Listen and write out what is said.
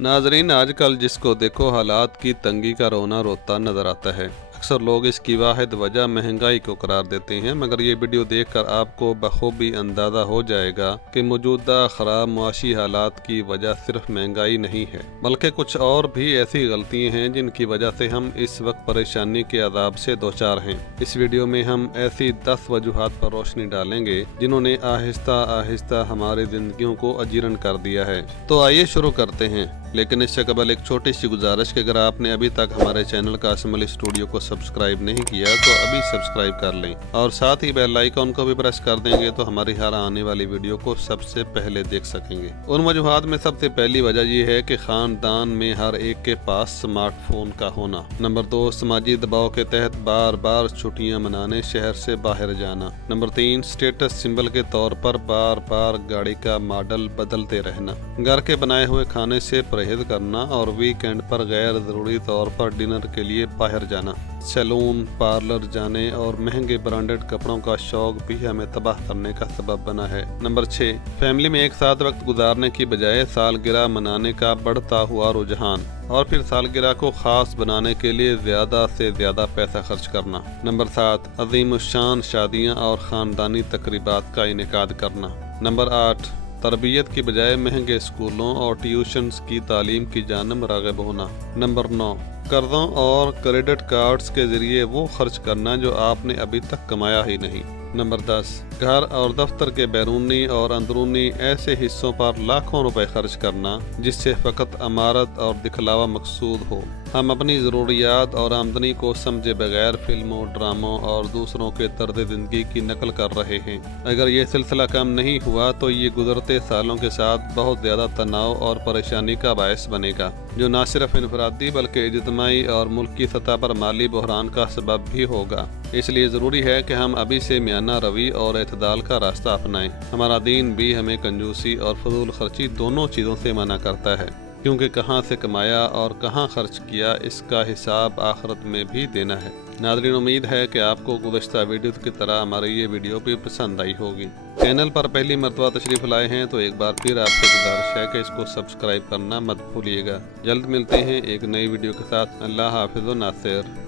नाजरीन, आजकल जिसको देखो हालात की तंगी का रोना रोता नजर आता है। अक्सर लोग इसकी वाहिद वजह महंगाई को करार देते हैं, मगर ये वीडियो देखकर आपको बखूबी अंदाज़ा हो जाएगा कि मौजूदा ख़राब मुआशी हालात की वजह सिर्फ महंगाई नहीं है, बल्कि कुछ और भी ऐसी गलतियां हैं जिनकी वजह से हम इस वक्त परेशानी के अदाब से दोचार हैं। इस वीडियो में हम ऐसी 10 वजूहात पर रोशनी डालेंगे जिन्होंने आहिस्ता आहिस्ता हमारी जिंदगियों को अजीरन कर दिया है। तो आइए शुरू करते हैं, लेकिन इससे कबल एक छोटी सी गुजारिश कि अगर आपने अभी तक हमारे चैनल कासिम स्टूडियो को सब्सक्राइब नहीं किया तो अभी सब्सक्राइब कर लें और साथ ही बेल आइकन को भी प्रेस कर देंगे तो हमारी हर आने वाली वीडियो को सबसे पहले देख सकेंगे। उन वजूहात में सबसे पहली वजह यह है कि खानदान में हर एक के पास स्मार्टफोन का होना। नंबर 2, समाजी दबाव के तहत बार बार छुट्टियां मनाने शहर से बाहर जाना। नंबर 3, स्टेटस सिंबल के तौर पर बार बार गाड़ी का मॉडल बदलते रहना। घर के बनाए हुए खाने से परहेज करना और वीकेंड पर गैर जरूरी तौर पर डिनर के लिए बाहर जाना। सैलून, पार्लर जाने और महंगे ब्रांडेड कपड़ों का शौक भी हमें तबाह करने का सबब बना है। नंबर 6, फैमिली में एक साथ वक्त गुजारने की बजाय सालगिरह मनाने का बढ़ता हुआ रुझान और फिर सालगिरह को खास बनाने के लिए ज्यादा से ज्यादा पैसा खर्च करना। नंबर 7, अजीम शान शादियां और खानदानी तकरीबात का इनेकाद करना। नंबर 8, तरबियत की बजाय महंगे स्कूलों और ट्यूशन्स की तालीम की जानब राग़िब होना। नंबर 9, कर्ज़ों और क्रेडिट कार्ड्स के जरिए वो खर्च करना जो आपने अभी तक कमाया ही नहीं। नंबर 10, घर और दफ्तर के बैरूनी और अंदरूनी ऐसे हिस्सों पर लाखों रुपए खर्च करना जिससे फ़कत अमारत और दिखलावा मकसूद हो। हम अपनी ज़रूरियात और आमदनी को समझे बगैर फिल्मों, ड्रामों और दूसरों के तर्ज ज़िंदगी की नकल कर रहे हैं। अगर ये सिलसिला कम नहीं हुआ तो ये गुज़रते सालों के साथ बहुत ज़्यादा तनाव और परेशानी का बायस बनेगा, जो न सिर्फ इनफरादी बल्कि इज्तिमाई और मुल्की सतह पर माली बहरान का सबब भी होगा। इसलिए ज़रूरी है कि हम अभी से मियाना रवि और एतदाल का रास्ता अपनाएं। हमारा दीन भी हमें कंजूसी और फजूल खर्ची दोनों चीज़ों से मना करता है, क्योंकि कहाँ से कमाया और कहाँ खर्च किया इसका हिसाब आखिरत में भी देना है। नाज़रीन, उम्मीद है कि आपको गुज़श्ता वीडियो की तरह हमारी ये वीडियो भी पसंद आई होगी। चैनल पर पहली मरतबा तशरीफ़ लाए हैं तो एक बार फिर आपसे गुजारिश है कि इसको सब्सक्राइब करना मत भूलिएगा। जल्द मिलते हैं एक नई वीडियो के साथ। अल्लाह हाफ़िज़ व नासिर।